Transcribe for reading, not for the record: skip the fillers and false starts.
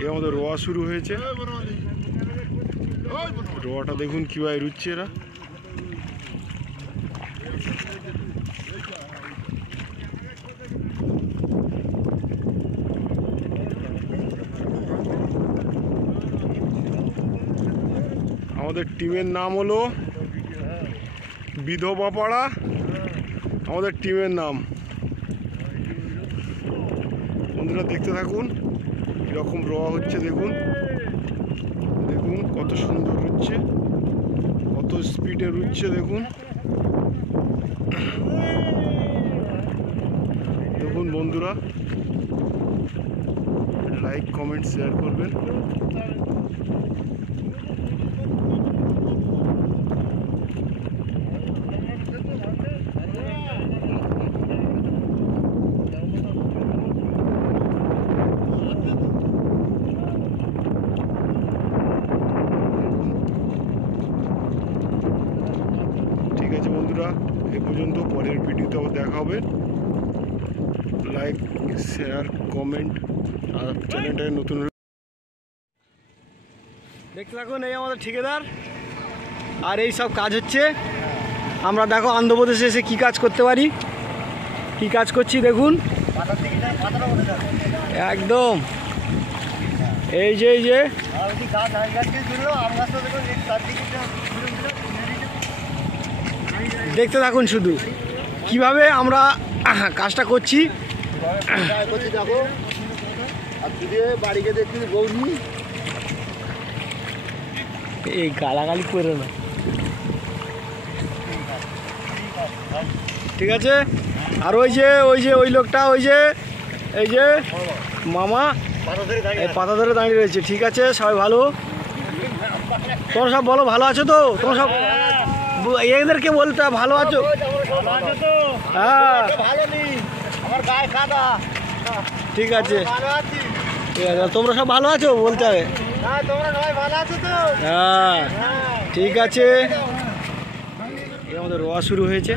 এই আমাদের রোয়া শুরু হয়েছে। রোয়াটা দেখুন কিভাবে রুচ্ছে এরা। আমাদের টিমের নাম হলো বিধবা পাড়া, আমাদের টিমের নাম। বন্ধুরা দেখতে থাকুন এরকম রোয়া হচ্ছে। দেখুন দেখুন কত সুন্দর রুচ্ছে, কত স্পিডে রুচ্ছে। দেখুন দেখুন বন্ধুরা, লাইক কমেন্ট শেয়ার করবেন। ঠিক আছে বন্ধুরা, এ পর্যন্ত। পরের ভিডিওতে আবার দেখা হবে। লাইক শেয়ার কমেন্ট আর চ্যানেলটাকে নতুন দেখতে থাকুন। এই আমাদের ঠিকাদার, আর এই সব কাজ হচ্ছে। আমরা দেখো অন্ধ্রপ্রদেশে এসে কী কাজ করতে পারি, কী কাজ করছি দেখুন একদম। এই যে দেখতে থাকুন শুধু কিভাবে আমরা কাজটা করছি। এই গালাগালি করে না, ঠিক আছে। আর ওই লোকটা এই যে মামা এই পাতা ধরে দাঁড়িয়ে রয়েছে। ঠিক আছে, সবাই ভালো? তোমরা সব বলো ভালো আছো তো? তোমরা সব এদেরকে বলতে ভালো আছো? হ্যাঁ ঠিক আছে, ঠিক আছে। তোমরা সব ভালো আছো বলতে হবে। হ্যাঁ ঠিক আছে। এই আমাদের রোয়া শুরু হয়েছে।